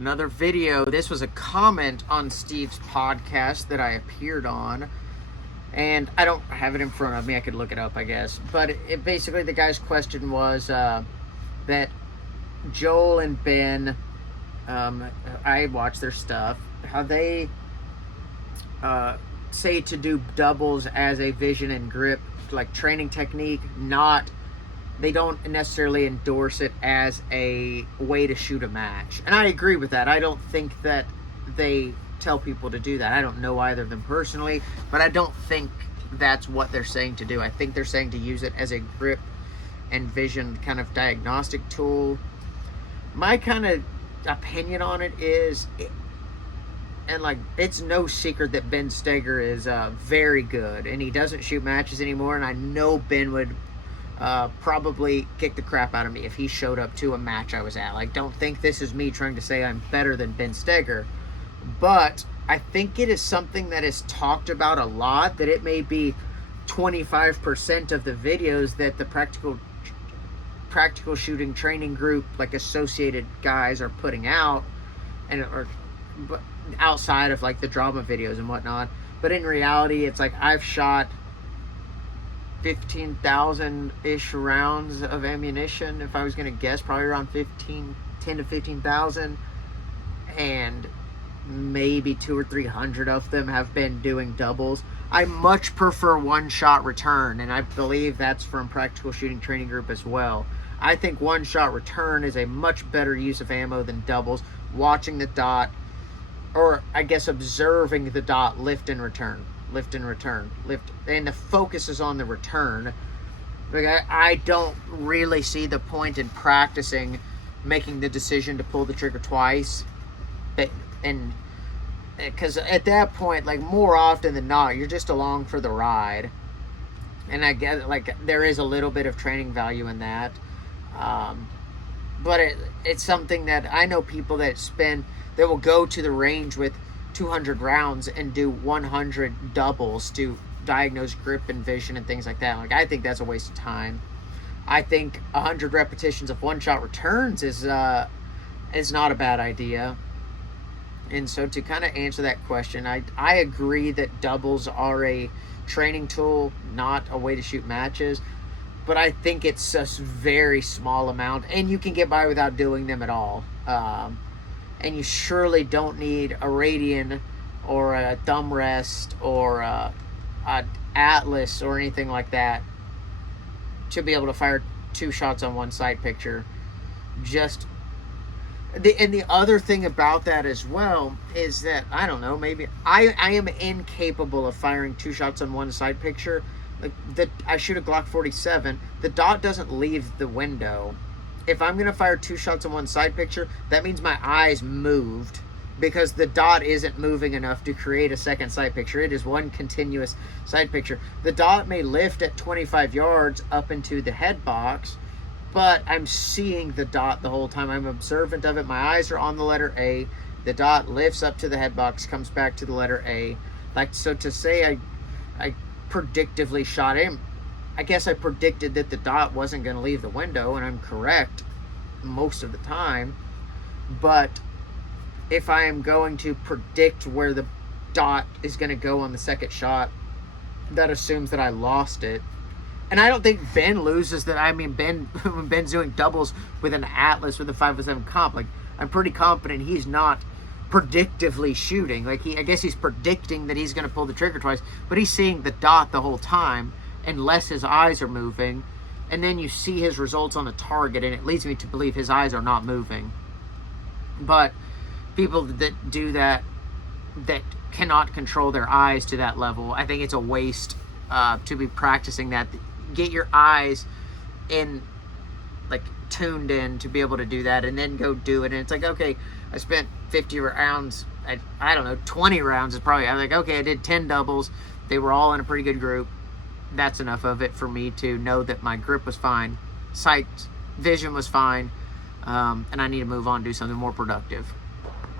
another video. This was a comment on Steve's podcast that I appeared on, and I don't have it in front of me. I could look it up, I guess. But it basically, the guy's question was that Joel and Ben, I watch their stuff, how they say to do doubles as a vision and grip like training technique, they don't necessarily endorse it as a way to shoot a match. And I agree with that. I don't think that they tell people to do that. I don't know either of them personally, but I don't think that's what they're saying to do. I think they're saying to use it as a grip and vision kind of diagnostic tool. My kind of opinion on it is, and like, it's no secret that Ben Steger is very good, and he doesn't shoot matches anymore, and I know Ben would probably kick the crap out of me if he showed up to a match I was at. Like, don't think this is me trying to say I'm better than Ben Steger, but I think it is something that is talked about a lot, that it may be 25% of the videos that the practical shooting training group, like associated guys, are putting out, but outside of like the drama videos and whatnot. But in reality, it's like I've shot 15,000-ish rounds of ammunition. If I was going to guess, probably around 10 to 15,000, and maybe 200 or 300 of them have been doing doubles. I much prefer one-shot return, and I believe that's from Practical Shooting Training Group as well. I think one-shot return is a much better use of ammo than doubles. Watching the dot, or I guess observing the dot lift and return, and the focus is on the return. Like, I don't really see the point in practicing making the decision to pull the trigger twice, and because at that point, like, more often than not, you're just along for the ride. And I get, like, there is a little bit of training value in that, but it's something that I know people that will go to the range with 200 rounds and do 100 doubles to diagnose grip and vision and things like that. Like, I think that's a waste of time. I think 100 repetitions of one-shot returns is not a bad idea. And so, to kind of answer that question, I agree that doubles are a training tool, not a way to shoot matches. But I think it's a very small amount, and you can get by without doing them at all. And you surely don't need a Radian or a thumb rest or a Atlas or anything like that to be able to fire 2 shots on one sight picture. And the other thing about that as well is that, I don't know, maybe I am incapable of firing 2 shots on one sight picture. Like, I shoot a Glock 47, the dot doesn't leave the window. If I'm going to fire 2 shots on one sight picture, that means my eyes moved, because the dot isn't moving enough to create a second sight picture. It is one continuous sight picture. The dot may lift at 25 yards up into the head box, but I'm seeing the dot the whole time. I'm observant of it. My eyes are on the letter A. The dot lifts up to the head box, comes back to the letter A. Like, so to say I predictively shot him, I guess I predicted that the dot wasn't going to leave the window, and I'm correct most of the time. But if I am going to predict where the dot is going to go on the second shot, that assumes that I lost it. And I don't think Ben loses that. I mean, when Ben's doing doubles with an Atlas with a 5.7 comp, like, I'm pretty confident he's not predictively shooting. Like, I guess he's predicting that he's going to pull the trigger twice, but he's seeing the dot the whole time, unless his eyes are moving. And then you see his results on the target, and it leads me to believe his eyes are not moving. But people that do that cannot control their eyes to that level, I think it's a waste to be practicing that. Get your eyes tuned in to be able to do that, and then go do it. And it's like, okay, I spent 50 rounds, I don't know, 20 rounds is probably, I'm like, okay, I did 10 doubles, they were all in a pretty good group. That's enough of it for me to know that my grip was fine, sight vision was fine, and I need to move on and do something more productive.